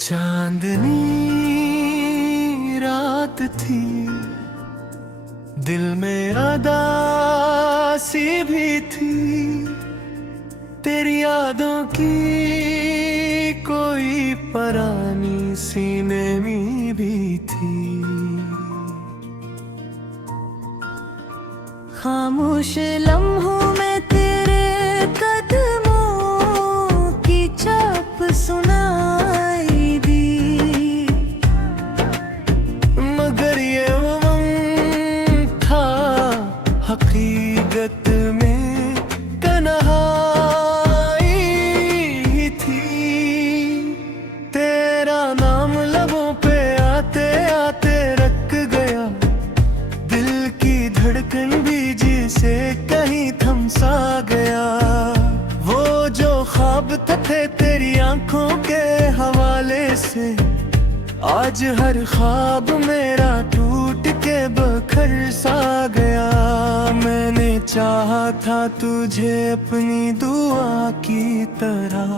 चांदनी रात थी, दिल में उदासी भी थी, तेरी यादों की कोई परानी सीने में भी थी। खामोश लम्हों में तेरे कदमों की चाप सुनाई दी, मगर ये उमंग था हकीकत में तन्हाई थी। तेरा नाम लबों पे आते आते रख गया, दिल की धड़कन भी जिसे कहीं थमसा गया। वो जो ख्वाब थे तेरी आंखों के हवाले से, आज हर ख्वाब मेरा टूट के बखर सा गया। मैंने चाहा था तुझे अपनी दुआ की तरह,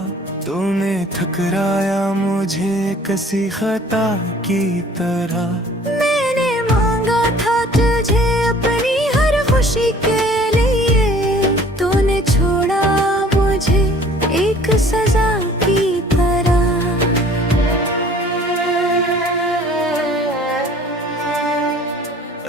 तूने ठुकराया मुझे किसी खता की तरह। मैंने मांगा था तुझे अपनी हर खुशी के लिए, तूने छोड़ा मुझे एक सजा की तरह।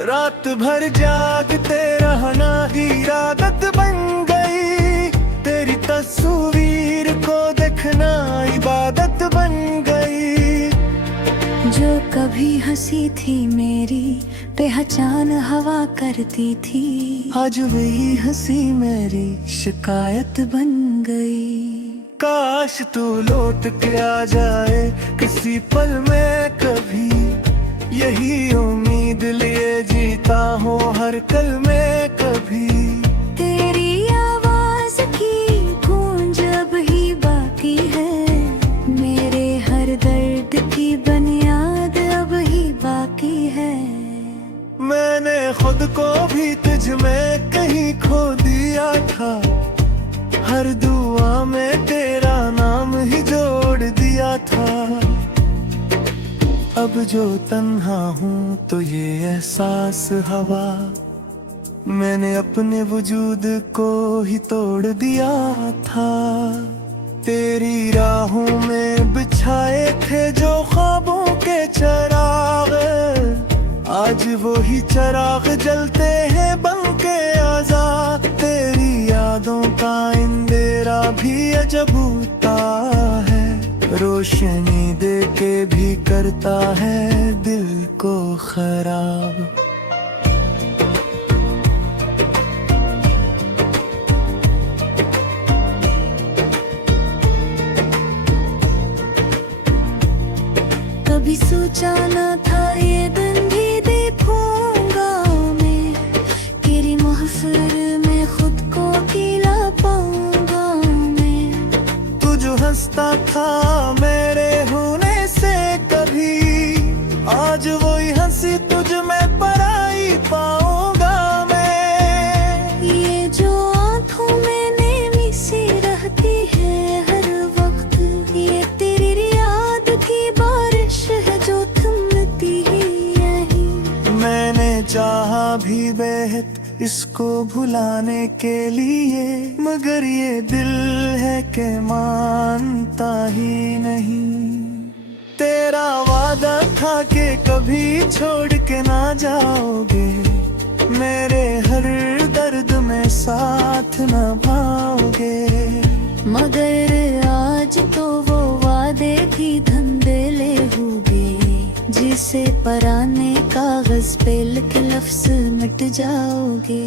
रात भर जागते रहना इरादत बन गई, तेरी तस्वीर को देखना इबादत बन गई। जो कभी हंसी थी मेरी पहचान हवा करती थी, आज वही हंसी मेरी शिकायत बन गई। काश तू लौट के आ जाए किसी पल में कभी, यही उम्मीद लिए जीता हूँ हर कल में कभी। तेरी आवाज की गूंज अब ही बाकी है, मेरे हर दर्द की बुनियाद अब ही बाकी है। मैंने खुद को भी तुझ में कहीं खो दिया था, हर दुआ में तेरा नाम ही जोड़ दिया था। अब जो तन्हा हूँ तो ये एहसास हवा, मैंने अपने वजूद को ही तोड़ दिया था। तेरी राहों में बिछाए थे जो ख्वाबों के चिराग, आज वो ही चिराग जलते हैं बन के आजाद। तेरी यादों का अंधेरा भी अजब होता है, रोशनी दे के भी करता है दिल को खराब। कभी सोचा न था ये दिन भी देखूंगा मैं, तेरी महफिल में खुद को अकेला पाऊंगा मैं। तू जो हंसता था मेरे होने से कभी, आज वही हंसी तुझ में पराई पाऊंगा मैं। ये जो आंखों में नेमी सी रहती है हर वक्त, ये तेरी याद की बारिश है जो थमती ही यही। मैंने चाहा भी बेहद इसको भुलाने के लिए, मगर ये दिल है कि मानता ही नहीं। तेरा वादा था कि कभी छोड़ के ना जाओगे, मेरे हर दर्द में साथ निभाओगे। मगर आज तो वो वादे भी धंधेले हो गए, जिसे पराने कागज पे लिख लफ्ज मिट जाओगे।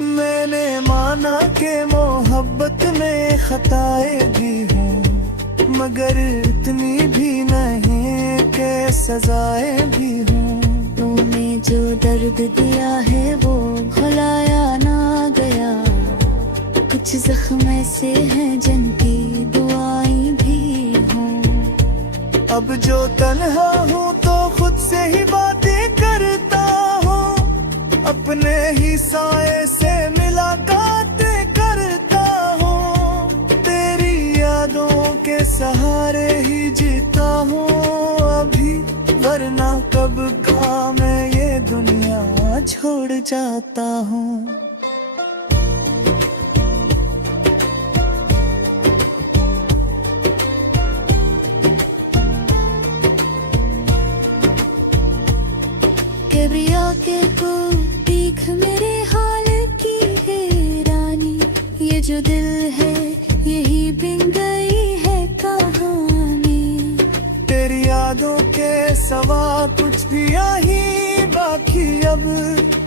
मैंने माना कि मोहब्बत में खताएं भी हों, मगर इतनी भी नहीं कि सजाएं भी हों। तूने जो दर्द दिया है वो भुलाया ना गया, कुछ जख्म ऐसे हैं जिनकी दुआएं भी हों। अब जो तन्हा हूँ तो खुद से ही बातें करता हूँ, अपने ही साए से मुलाकातें करता हूँ। तेरी यादों के सहारे ही जीता हूँ। चाहता हूँ। किबरिया के तू देख मेरे हाल की हैरानी, ये जो दिल है यही बिन गई है कहानी। तेरी यादों के सवा कुछ भी यही बाकी, अब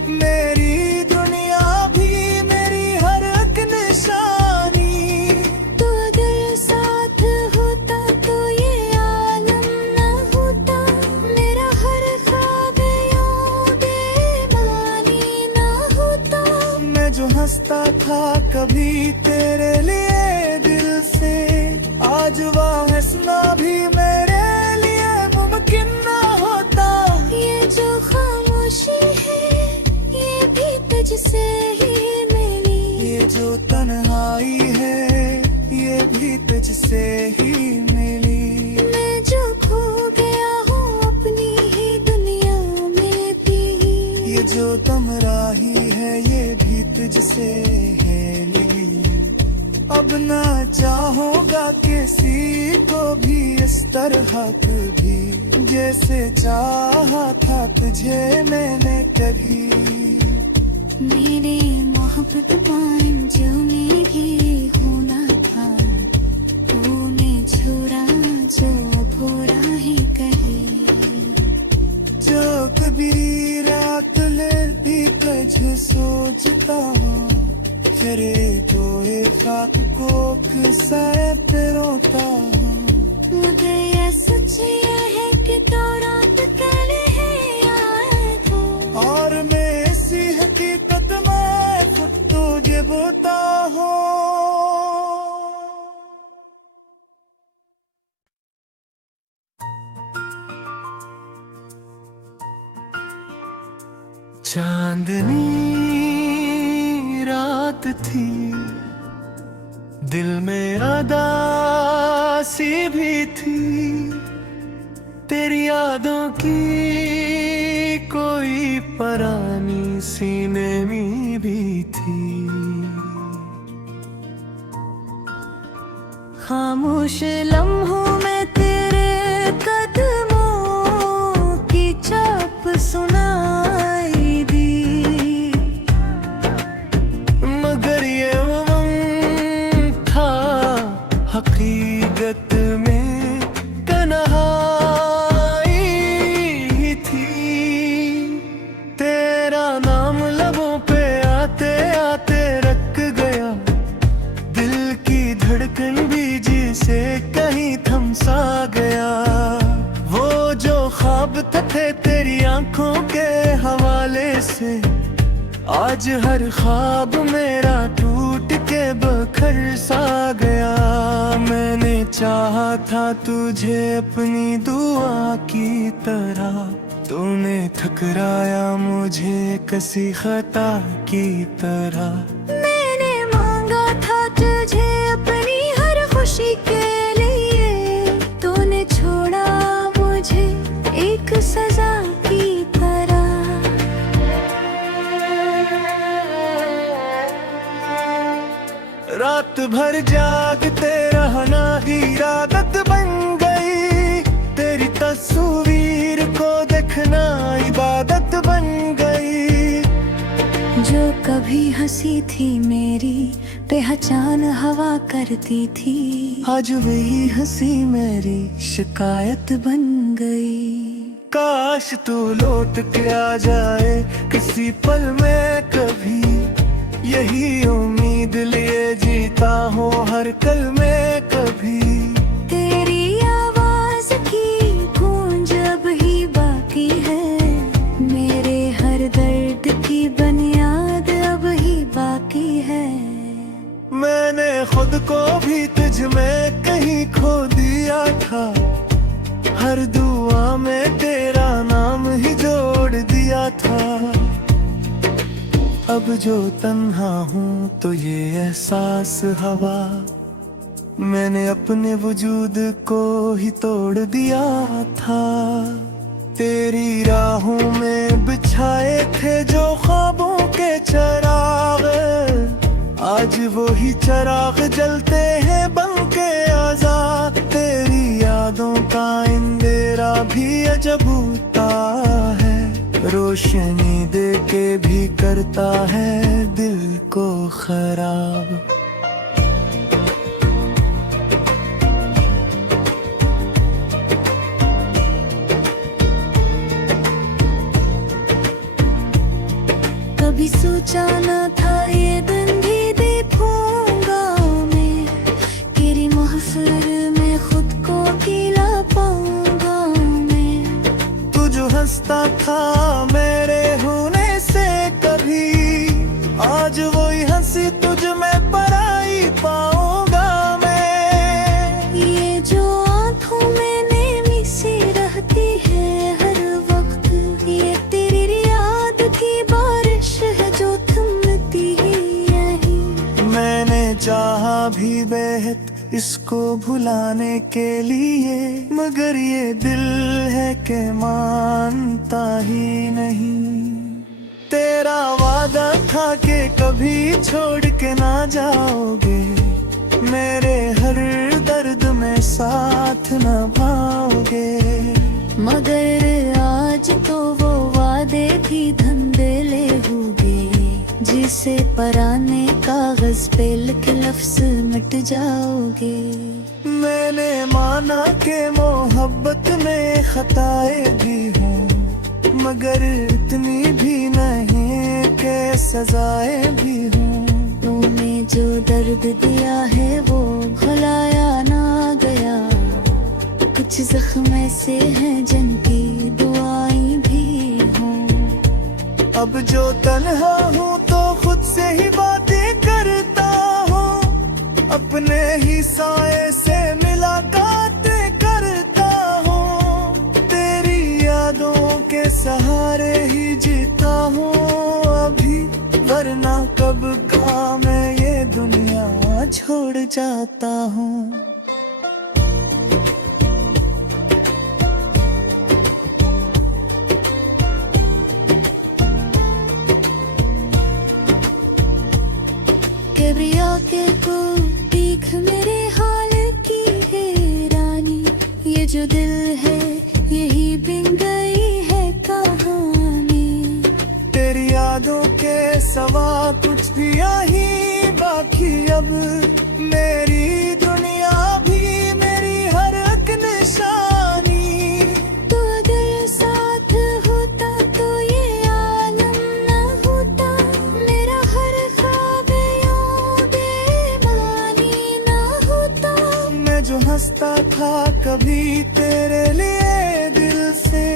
मेरी दुनिया भी मेरी हर एक निशानी। तू अगर साथ होता तो ये आलम न होता, मेरा हर ख्वाब यूं बेमानी न होता। मैं जो हंसता था कभी तेरे लिए दिल से, आज वह हंसना भी मेरे लिए मुमकिन न होता। ये जो खामोशी है ये भी तुझसे ही मिली, ये जो तन्हाई है ये भी तुझसे ही मिली। मैं जो खो गया हूँ अपनी ही दुनिया में भी, ये जो तमराही है ये भी तुझसे है ली। अब ना चाहूँगा किसी को भी इस तरह कभी, जैसे चाहा था तुझे मैंने कभी। मेरे मोहब्बत पान जो में भी होना था, तूने छोड़ा जो भोरा ही कही। जो कभी रात भी कझ सोचता हूँ, फिरे तो खाक को किसाए पे रोता हूँ। मगर ये सच ये है कि तो रात कल है आए थे, और मैं इसी हकीकत में खुद तुझे बोता हूँ। चांदनी रात थी, दिल में उदासी भी थी, तेरी यादों की कोई परानी सीने में भी थी। खामोश लम्हों में तेरे कदमों की चाप सुनाई दी, मगर ये उमंग था हकीकत में तन्हाई ही थी। तेरा नाम लबों पे आते आते रख गया, दिल की धड़कन भी जिसे कहीं थमसा गया। वो जो ख्वाब थे तेरी आंखों के हवाले से, आज हर ख्वाब मेरा टूट के बखर सा गया। मैंने चाहा था तुझे अपनी दुआ की तरह, तूने ठुकराया मुझे किसी खता की तरह। मैंने मांगा था तुझे अपनी हर खुशी के लिए, तूने छोड़ा मुझे एक सजा की तरह। रात भर जागते रहना इरादत बन गई, तेरी तस्वीर को देखना इबादत बन गई। जो कभी हंसी थी मेरी पहचान हवा करती थी, आज वही हंसी मेरी शिकायत बन गई। काश तू लौट के आ जाए किसी पल में कभी, यही उम्मीद लिए जीता हूँ हर कल में कभी। तेरी आवाज की गूंज अब ही बाकी है, मेरे हर दर्द की बुनियाद अब ही बाकी है। मैंने खुद को भी तुझ में कहीं खो दिया था, हर दुआ में तेरा नाम ही जोड़ दिया था। अब जो तन्हा हूँ तो ये एहसास हवा, मैंने अपने वजूद को ही तोड़ दिया था। तेरी राहों में बिछाए थे जो ख्वाबों के चिराग, आज वो ही चिराग जलते हैं बनके आजाद। तेरी यादों का अंधेरा भी अजब होता है, रोशनी दे के भी करता है दिल को खराब। कभी सोचा न था ये दिन भी देखूंगा मैं, तेरी महफिल में खुद को अकेला पाऊंगा मैं। तू जो हंसता था मेरे होने से कभी, आज वही हंसी तुझ में पराई पाऊंगा मैं। ये जो आंखों में नेमी सी रहती है हर वक्त, ये तेरी याद की बारिश है जो थमती ही नहीं। मैंने चाहा भी बेहद इसको भुलाने के लिए, मगर ये दिल है कि मानता ही नहीं। तेरा वादा था कि कभी छोड़ के ना जाओगे, मेरे हर दर्द में साथ न पाओगे। मगर आज तो वो वादे भी धंधेले हो गए, जिसे पराने कागज पे लिख लफ्ज मिट जाओगे। मैंने माना कि मोहब्बत में खताएं भी हों, मगर इतनी भी नहीं कि सजाएं भी हों। तूने जो दर्द दिया है वो भुलाया ना गया, कुछ जख्म ऐसे हैं जिनकी दुआएं भी हों। अब जो तन्हा हूँ तो खुद से ही बातें करता हूँ, अपने ही साए से मुलाकातें करता हूँ। तेरी यादों के सहारे ही जीता हूँ अभी, वरना कब का मैं ये दुनिया छोड़ जाता हूँ। किबरिया के को देख मेरे हाल की हैरानी, ये जो दिल है यही बिन गई है कहानी। तेरी यादों के सवा कुछ भी यही बाकी, अब मेरी दुनिया भी मेरी हर एक निशानी। तो अगर साथ होता तो ये आलम न होता, मेरा हर ख्वाब यूं बेमानी न होता। मैं जो हंसता था कभी तेरे लिए दिल से,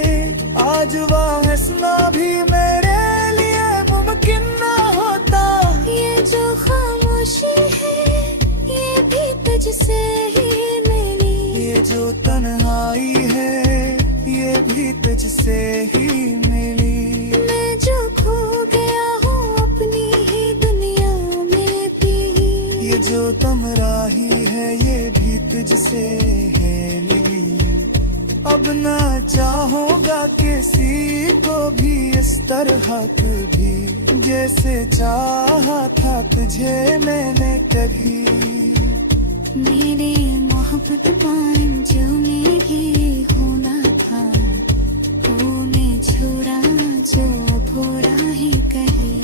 आज वह हंसना भी मेरे लिए मुमकिन न होता। ये जो खामोशी है ये भी तुझसे ही मिली, ये जो तन्हाई है ये भी तुझसे ही मिली। मैं जो खो गया हूँ अपनी ही दुनिया में भी, ये जो तमराही है ये भी तुझसे है ली। अब ना चाहूँगा किसी को भी इस तरह कभी, जैसे चाहा था तुझे मैंने कभी। मेरे मोहब्बत पांचों में भी होना था, तूने छोड़ा जो भोरा ही कही।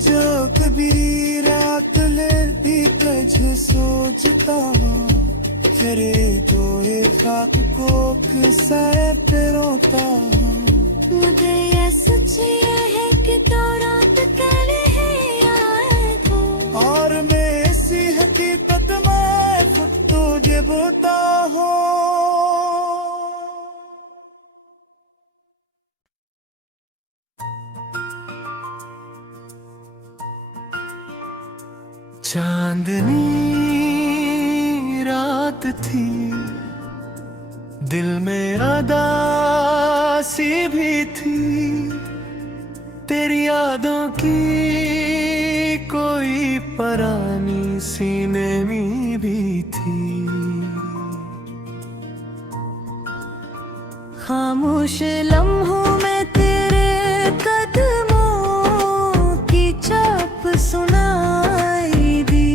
जो कभी रात भी तुझे सोचता हूँ, तेरे दो खाक को किसाए पे रोता हूँ। मगर ये सच ये है कि तो रात कल है आए थे, और मैं इसी हकीकत में खुद तुझे बोता हूँ। चांदनी रात थी, दिल में अदासी भी थी, तेरी यादों की कोई परानी सीने में भी थी। खाम खुश लम्हों में तेरे कदमों की चाप सुनाई दी,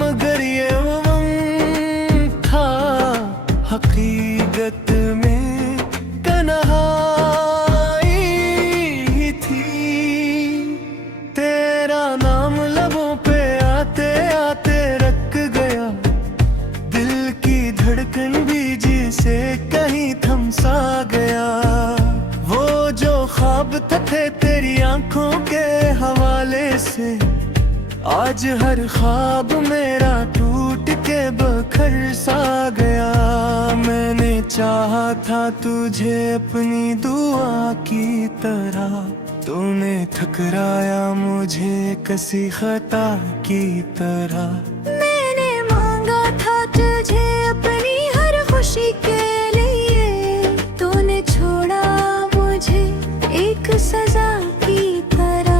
मगर ये उमंग था हकीकत में तन्हाई थी। तेरा नाम लबों पे आते आते रख गया, दिल की धड़कन भी जिसे कहीं थमसा गया। वो जो ख्वाब थे तेरी आंखों के हवाले से, आज हर ख्वाब मेरा टूट के बखर सा गया। मैंने चाहा था तुझे अपनी दुआ की तरह, तूने ठुकराया मुझे किसी खता की तरह। मैंने मांगा था तुझे अपनी हर खुशी के लिए, तूने छोड़ा मुझे एक सजा की तरह।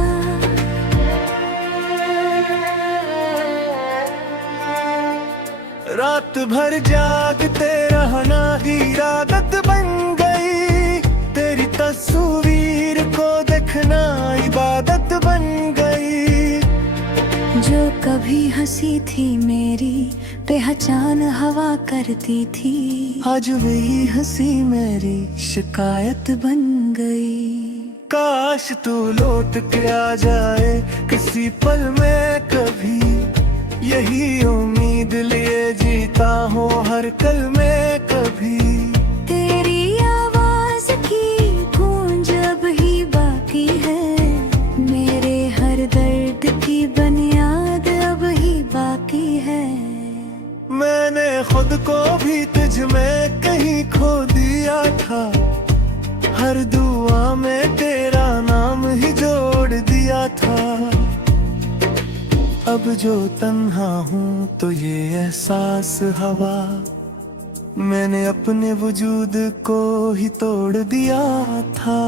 रात भर जागते रहना इरादत बन गई, तेरी तस्वीर को देखना इबादत बन गई। जो कभी हंसी थी मेरी पहचान हवा करती थी, आज वही हंसी मेरी शिकायत बन गई। काश तू लौट के आ जाए किसी पल में कभी, यही उम्मीद लिए जीता हूँ हर कल में कभी। तेरी आवाज की गूंज अब ही बाकी है, मेरे हर दर्द की बुनियाद अब ही बाकी है। मैंने खुद को भी तुझ में कहीं खो दिया था, हर दुआ में तेरा नाम ही जोड़ दिया था। अब जो तन्हा हूँ तो ये एहसास हवा, मैंने अपने वजूद को ही तोड़ दिया था।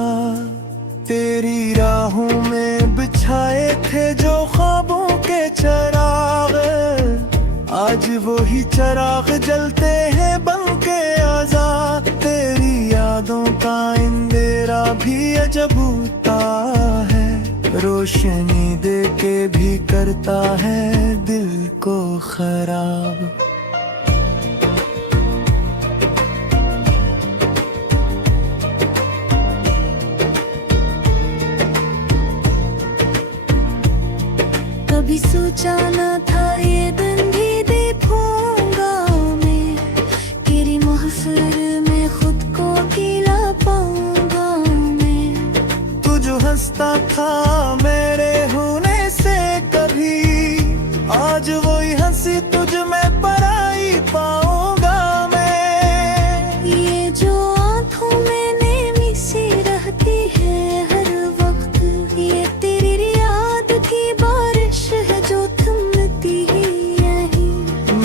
तेरी राहों में बिछाए थे जो ख्वाबों के चिराग, आज वो ही चिराग जलते हैं बन के आजाद। तेरी यादों का अंधेरा भी अजब होता है, रोशनी दे के भी करता है दिल को खराब। कभी सोचा न था ये दिन भी देखूंगा मैं, तेरी महफिल में खुद को खिला पाऊंगा मैं। तू जो हंसता था मेरे होने से कभी, आज वही हंसी तुझ में पराई पाऊंगा मैं। ये जो आंखों में नेमी सी रहती है हर वक्त, ये तेरी याद की बारिश है जो थमती ही नहीं।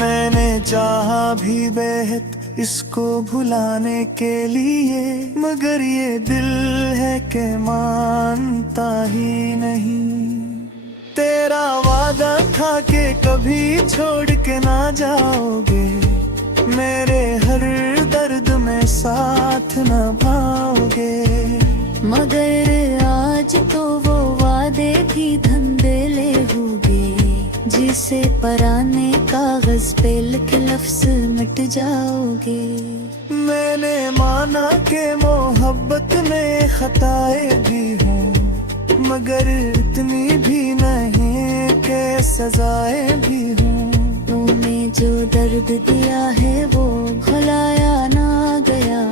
मैंने चाहा भी बेहद इसको भुलाने के लिए, मगर ये दिल है कि मानता ही नहीं। तेरा वादा था कि कभी छोड़ के ना जाओगे, मेरे हर दर्द में साथ निभाओगे। मगर आज तो वो वादे भी धंधेले हो गए, जिसे पराने कागज पे लिख लफ्ज मिट जाओगे। मैंने माना कि मोहब्बत में खताएं भी हों, मगर इतनी भी नहीं कि सजाएं भी हों। तूने जो दर्द दिया है वो भुलाया ना गया,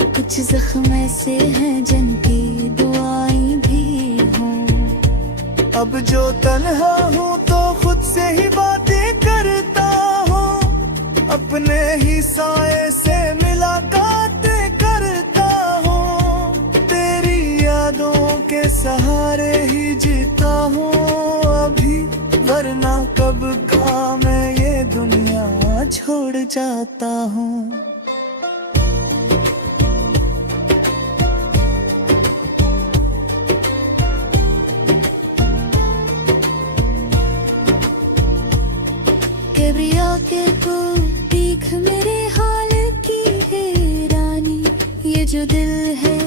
कुछ जख्म ऐसे हैं जिनकी दुआएं भी हों। अब जो तन्हा हूँ तो खुद से ही बातें करता हूँ, अपने ही साए से मुलाकातें करता हूँ। तेरी यादों के सहारे ही जीता हूँ अभी, वरना कब का मैं ये दुनिया छोड़ जाता हूँ। किबरिया के को देख मेरे हाल की है, जो दिल है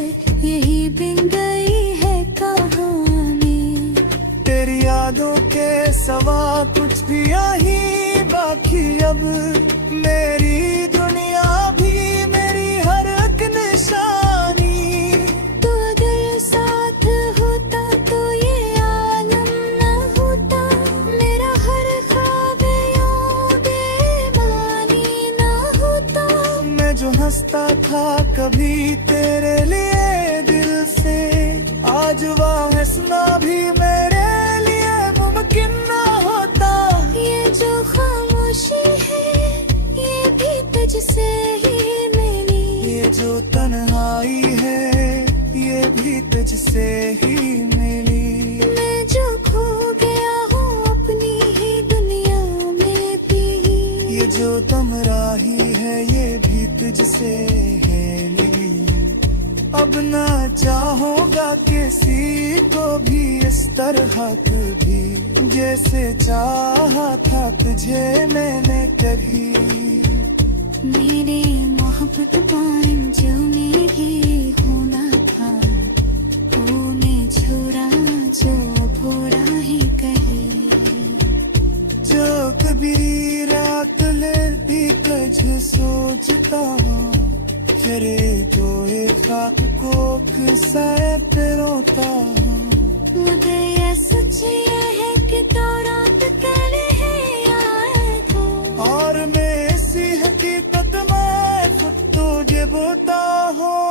यही बिन गई है कहानी। तेरी यादों के सवा कुछ भी यही बाकी अब, मेरी दुनिया भी मेरी हर एक निशानी। तो अगर साथ होता तो ये आलम न होता, मेरा हर ख्वाब यूं बेमानी न होता। मैं जो हंसता था कभी तेरे लिए दिल से, आज वह हंसना भी मेरे लिए मुमकिन न होता। ये जो खामोशी है ये भी तुझसे ही मिली, ये जो तन्हाई है ये भी तुझसे ही मिली। मैं जो खो गया हूँ अपनी ही दुनिया में भी, ये जो तमराही है ये भी तुझसे है ली। अब ना चाहूँगा किसी को भी इस तरह कभी, जैसे चाहा था तुझे मैंने कभी। मेरे मोहब्बत पान जो मेरी होना था, तूने छोड़ा जो भोरा ही कही। जो कभी रात लेती कज सोचता हूँ, चरे जो एक खाक को किसाए पे रोता हूँ। मगर ये सच ये है कि तो रात कल है याद हो, और मैं इसी हकीकत में खुद तुझे बोता हूँ।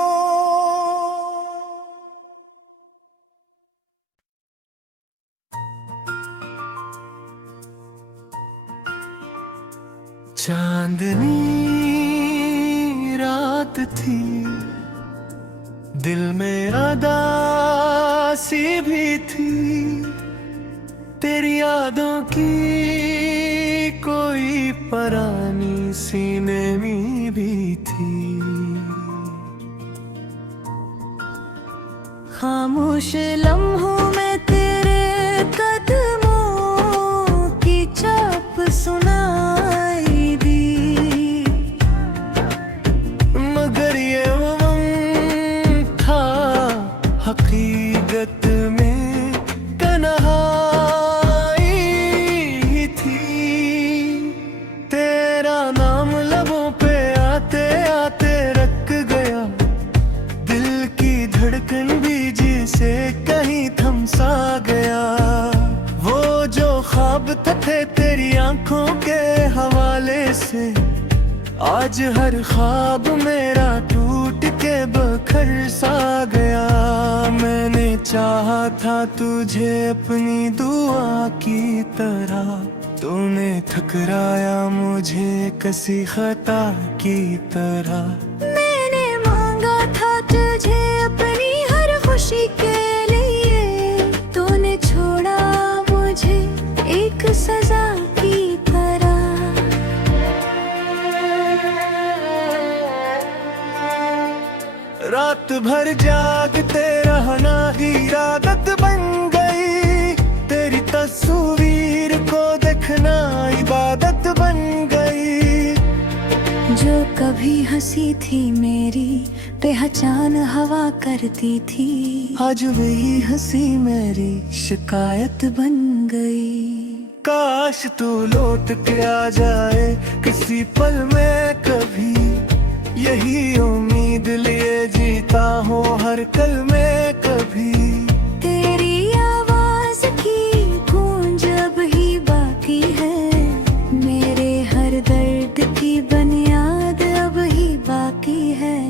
चांदनी रात थी, दिल में उदासी भी थी, तेरी यादों की कोई परानी सीने में भी थी। खामोश लम्हों में तेरे कदमों की चाप सुनाई दी, मगर ये उमंग था हकीकत में तन्हाई ही थी। तेरा नाम लबों पे आते आते रख गया, दिल की धड़कन भी जिसे कहीं थमसा गया। वो जो ख्वाब थे तेरी आंखों के हवाले से, आज हर ख्वाब मेरा टूट के बखर सा गया। मैंने चाहा था तुझे अपनी दुआ की तरह, तूने ठुकराया मुझे किसी खता की तरह। मैंने मांगा था तुझे अपनी हर खुशी के लिए, तूने छोड़ा मुझे एक सजा की तरह। रात भर जागते रहना ही आदत बन गई, तेरी तस्वीर को देखना इबादत बन गई। जो कभी हंसी थी मेरी पहचान हवा करती थी, आज वही हंसी मेरी शिकायत बन गई। काश तू लौट के आ जाए किसी पल में कभी, यही उम्मीद लिए जीता हूँ हर कल में कभी। तेरी आवाज की गूंज अब ही बाकी है, मेरे हर दर्द की बुनियाद अब ही बाकी है।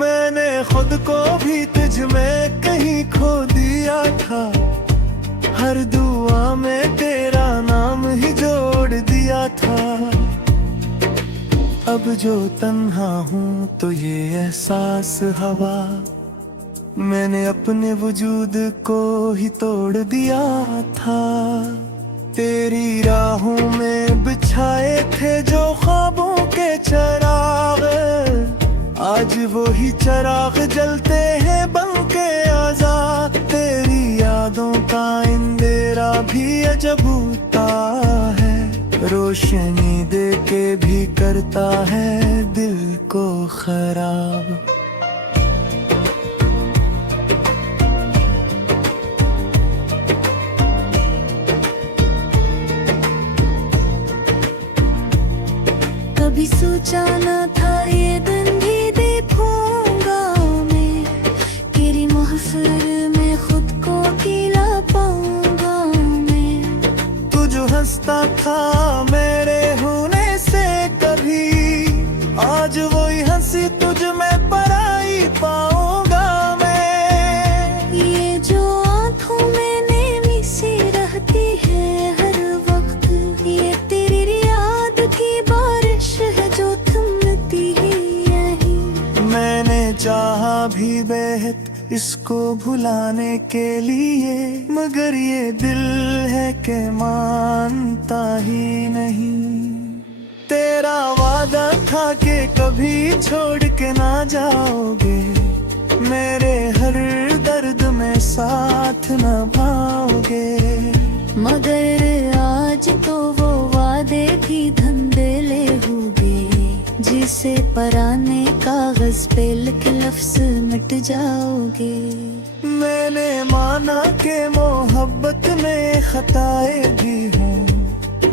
मैंने खुद को भी तुझ में कहीं खो दिया था, हर दुआ में तेरा नाम ही जोड़ दिया था। अब जो तन्हा हूँ तो ये एहसास हवा, मैंने अपने वजूद को ही तोड़ दिया था। तेरी राहों में बिछाए थे जो ख्वाबों के चिराग, आज वो ही चिराग जलते हैं बन के आजाद। तेरी यादों का अंधेरा भी अजब होता है, रोशनी दे के भी करता है दिल को खराब। जाना था ये दिन भी देखूंगा मैं, तेरी महफिल में खुद को अकेला पाऊंगा मैं। तू जो हंसता था मेरे होने से कभी, आज वही हंसी तुझ में पराई पाऊंगा मैं। ये जो आंखों में नेमी सी रहती है हर वक्त, ये तेरी याद की बारिश है जो थमती ही यहीं। मैंने चाहा भी बेहद इसको भुलाने के लिए, मगर ये दिल है कि मानता ही नहीं। तेरा वादा था कि कभी छोड़ के ना जाओगे, मेरे हर दर्द में साथ निभाओगे। मगर आज तो वो वादे भी धंधेले हो गए, जिसे पराने कागज पे लिख लफ्ज मिट जाओगे। मैंने माना कि मोहब्बत में खताएं भी हों,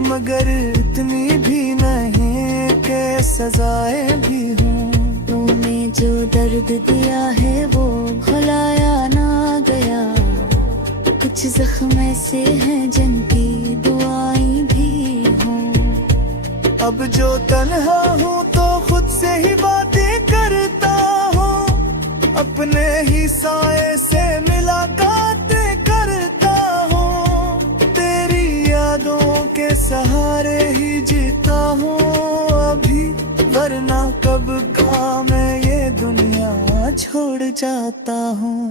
मगर इतनी भी नहीं कि सजाएं भी हों। तूने जो दर्द दिया है वो भुलाया ना गया, कुछ जख्म ऐसे हैं जिनकी दुआएं भी हों। अब जो तन्हा हूँ तो खुद से ही बातें करता हूँ, अपने ही साए से मुलाकातें करता हूँ। तेरी यादों के सहारे ही जीता हूँ अभी, वरना कब का मैं ये दुनिया छोड़ जाता हूँ।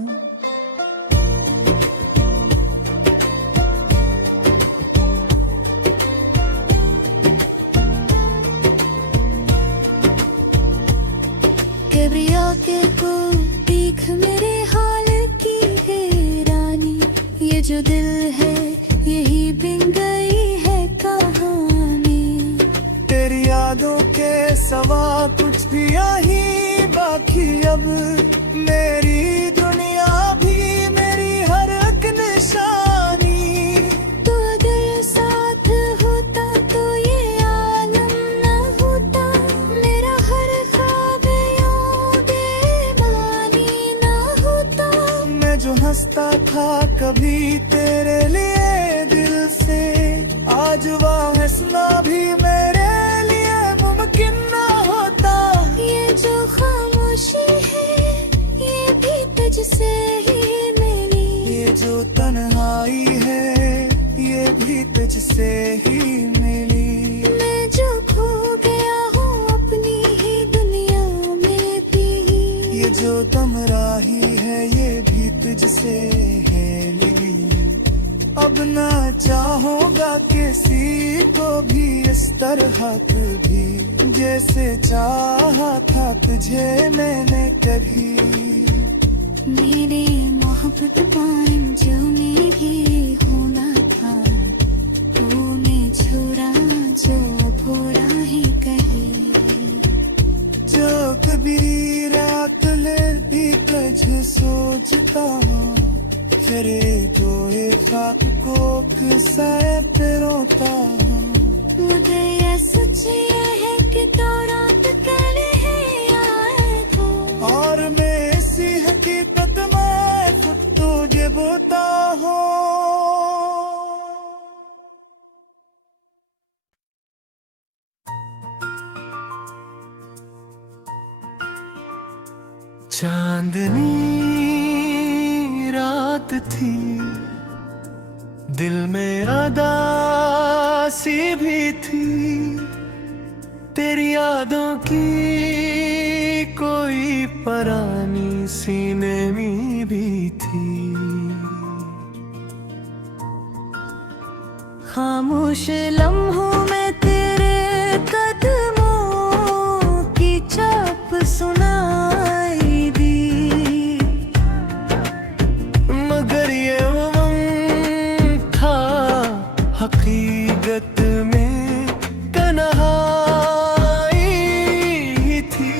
किबरिया के को देख मेरे हाल की हैरानी, ये जो दिल है यही बिन गई है कहानी। तेरी यादों के सवा कुछ भी यही बाकी, अब मेरी दुनिया भी मेरी हर एक निशानी। तो अगर साथ होता तो ये आलम न होता, मेरा हर ख्वाब यूं बेमानी न होता। मैं जो हंसता था कभी तेरे लिए दिल से, आज वह हंसना भी मेरे लिए मुमकिन न होता। ये जो खामोशी है ये भी तुझसे ही मिली, ये जो तन्हाई है ये भी तुझसे ही मिली। मैं जो खो गया हूँ अपनी ही दुनिया में भी, ये जो तमराही है ये भी तुझसे है ली। अब ना चाहूँगा किसी को भी इस तरह कभी, जैसे चाहा था तुझे मैंने कभी। मेरे मोहब्बत बांझों में भी होना था, तूने छोड़ा जो भोरा ही कही। जो कभी रात में भी तुझे सोचता हूँ, फिर जो एक खाक को किस्से पे रोता हूँ। मुझे ये सच ये है कि तो रात कले है आए थे, और मैं इसी हकीकत में खुद तुझे बोता हूँ। चांदनी रात थी, दिल में उदासी भी थी, तेरी यादों की कोई परानी सीने में भी थी। खामोश लम्हों में तेरे कदमों की चाप सुनाई दी, मगर ये उमंग था हकीकत में तन्हाई थी।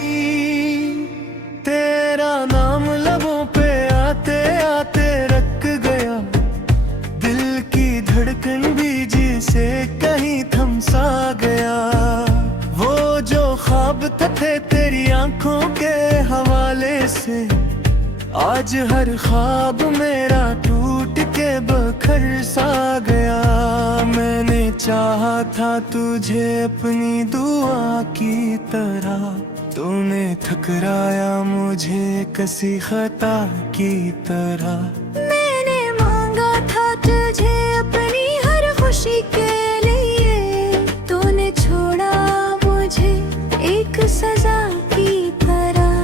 तेरा नाम लबों पे आते आते रख गया, दिल की धड़कन भी जिसे कहीं थमसा गया। वो जो ख्वाब थे तेरी आंखों के हवाले से। आज हर ख्वाब मेरा टूट के बखर सा गया। मैंने चाहा था तुझे अपनी दुआ की तरह, तूने ठुकराया मुझे किसी खता की तरह। मैंने मांगा था तुझे अपनी हर खुशी के लिए, तूने छोड़ा मुझे एक सजा की तरह।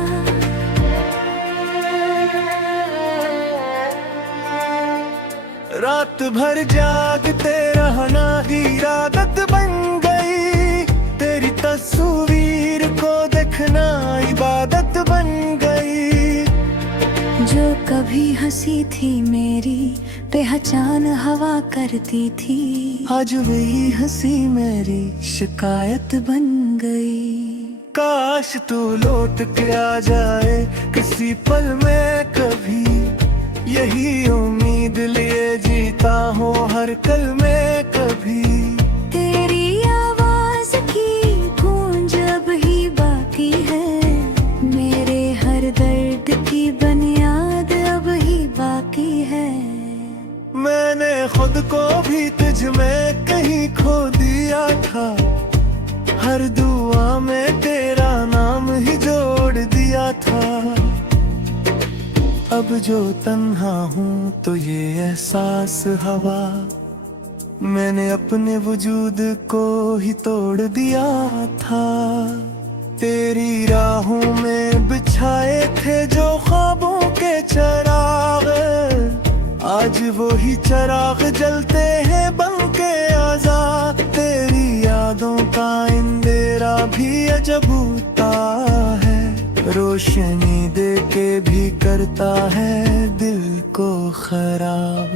रात भर जागते रहना ही आदत बन गई, तेरी तस्वीर को देखना इबादत बन गई। जो कभी हंसी थी मेरी पहचान हवा करती थी, आज वही हंसी मेरी शिकायत बन गई। काश तू लौट के आ जाए किसी पल में कभी, यही उम्मीद लिए जीता हूँ हर कल में कभी। तेरी आवाज की गूंज अब ही बाकी है, मेरे हर दर्द की बुनियाद अब ही बाकी है। मैंने खुद को भी तुझ में कहीं खो दिया था, हर दुआ में तेरा नाम ही जोड़ दिया था। अब जो तन्हा हूँ तो ये एहसास हवा, मैंने अपने वजूद को ही तोड़ दिया था। तेरी राहों में बिछाए थे जो ख्वाबों के चिराग, आज वो ही चिराग जलते हैं बन के आजाद। तेरी यादों का अंधेरा भी अजब होता है, रोशनी दे के भी करता है दिल को खराब।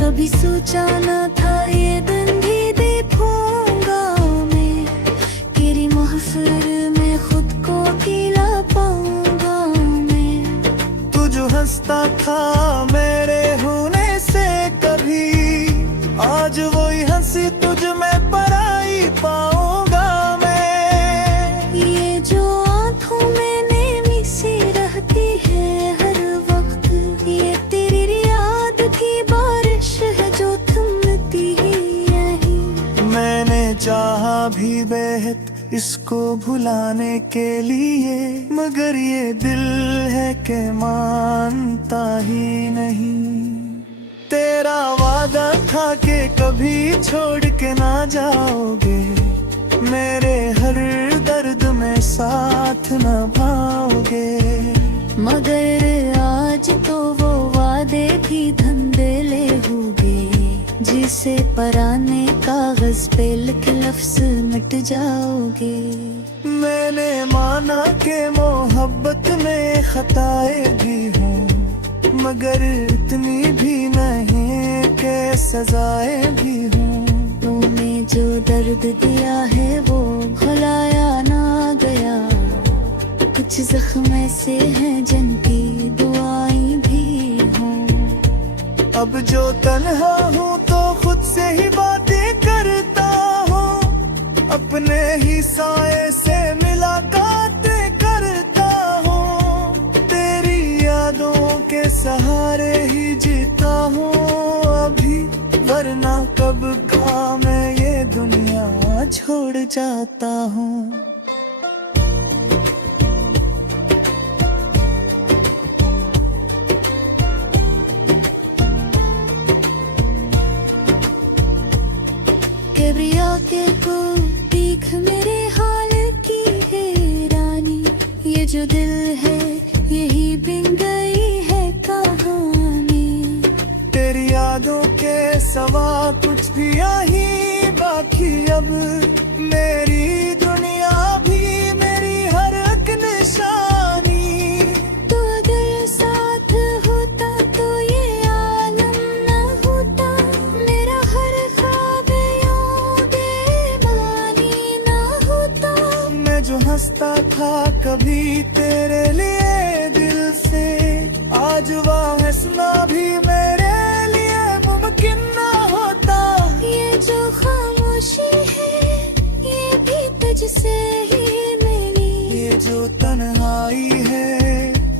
कभी सोचा न था ये दिन भी देखूंगा मैं, तेरी महफिल में खुद को अकेला पाऊंगा मैं। तू जो हंसता था मेरे होने से कभी, आज वही हंसी तुझ में पराई पाऊंगा मैं। ये जो आँखों में नेमी सी रहती है हर वक्त, ये तेरी याद की बारिश है जो थमती ही नहीं। मैंने चाहा भी बेहद इसको भुलाने के लिए, मगर ये दिल है कि मानता ही नहीं। तेरा वादा था कि कभी छोड़ के ना जाओगे, मेरे हर दर्द में साथ निभाओगे। मगर आज तो वो वादे भी धंधेले हो गए, जिसे पराने कागज पे लिख लफ्ज मिट जाओगे। मैंने माना कि मोहब्बत में खताएं भी हों, मगर इतनी भी नहीं कि सजाएं भी हों। तूने जो दर्द दिया है वो भुलाया ना गया, कुछ जख्म ऐसे हैं जिनकी दुआएं भी हों। अब जो तन्हा हूँ तो खुद से ही बातें करता हूँ, अपने ही साए से मुलाकातें करता हूँ। तेरी यादों के सहारे ही जीता हूँ अभी, वरना कब का मैं ये दुनिया छोड़ जाता हूँ। किबरिया के को देख मेरे हाल की हैरानी, ये जो दिल है यही बिन गई है कहानी। तेरी यादों के सवा कुछ भी यही बाकी, अब मेरी दुनिया भी मेरी हर एक निशानी। तो अगर साथ होता तो ये आलम न होता, मेरा हर ख्वाब यूं बेमानी न होता। मैं जो हंसता था कभी तेरे लिए दिल से, आज वह हंसना भी मेरे लिए मुमकिन ना होता। ये जो खामोशी है ये भी तुझसे ही मिली। ये जो तन्हाई है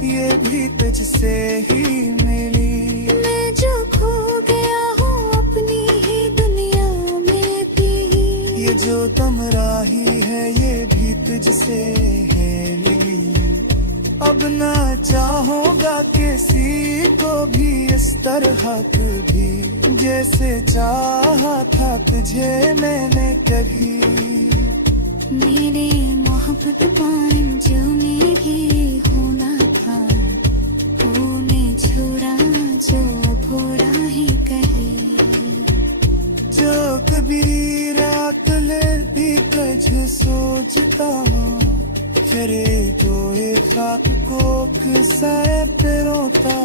ये भी तुझसे ही मिली। मैं जो खो गया हूँ अपनी ही दुनिया में भी। ये जो तमराही है ये भी तुझसे है ली। अब ना चाहूंगा किसी को भी इस तरह कभी, जैसे चाहा था तुझे मैंने कभी। मेरे मोहब्बत बांझों में भी होना था, तूने छोड़ा जो भोरा ही कही। जो कभी रात लेती कज सोचता हूँ, करे जो एक रात को किस्से पे रोता।